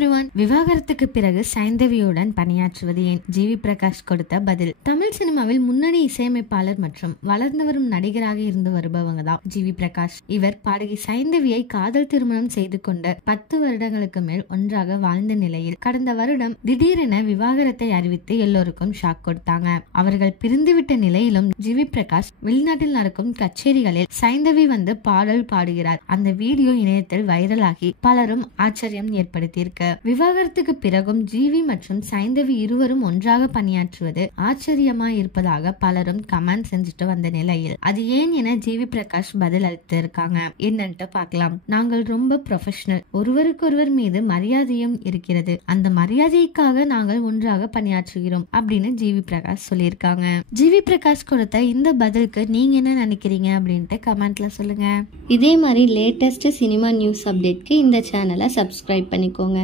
Everyone. விவாகரத்துக்கு பிறகு சைந்தவியுடன் பணியாற்றுவது ஏன்? ஜிவி பிரகாஷ் கொடுத்த பதில். தமிழ் சினிமாவில் முன்னணி இசையமைப்பாளர் மற்றும் வளர்ந்து வரும் நடிகராக இருந்து வருபவங்க தான் ஜிவி பிரகாஷ். இவர் பாடகி சைந்தவியை காதல் திருமணம் செய்து கொண்டு 10 வருடங்களுக்கு மேல் ஒன்றாக வாழ்ந்த நிலையில் கடந்த வருடம் திடீரென விவாகரத்தை அறிவித்து எல்லோருக்கும் ஷாக் கொடுத்தாங்க. அவர்கள் பிரிந்துவிட்ட நிலையிலும் ஜிவி பிரகாஷ் வெளிநாட்டில் நடக்கும் கச்சேரிகளில் சைந்தவி வந்து பாடல் பாடுகிறார். அந்த வீடியோ இணையத்தில் வைரலாகி பலரும் ஆச்சரியம் ஏற்படுத்தியிருக்கு. விவாகரத்துக்கு பிறகும் ஜிவி மற்றும் சைந்தவி இருவரும் ஒன்றாக பணியாற்றுவது ஆச்சரியமா இருப்பதாக பலரும் கமெண்ட் செஞ்சுட்டு வந்த நிலையில் அது ஏன் என ஜிவி பிரகாஷ் பதில் அளித்து இருக்காங்க. என்னன்ட்டு பார்க்கலாம். நாங்கள் ரொம்ப ப்ரொஃபஷனல், ஒருவருக்கொருவர் மீது மரியாதையும் இருக்கிறது, அந்த மரியாதைக்காக நாங்கள் ஒன்றாக பணியாற்றுகிறோம் அப்படின்னு ஜிவி பிரகாஷ் சொல்லியிருக்காங்க. ஜிவி பிரகாஷ் கொடுத்த இந்த பதிலுக்கு நீங்க என்ன நினைக்கிறீங்க அப்படின்ட்டு கமெண்ட்ல சொல்லுங்க. இதே மாதிரி லேட்டஸ்ட் சினிமா நியூஸ் அப்டேட்க்கு இந்த சேனலை சப்ஸ்கிரைப் பண்ணிக்கோங்க.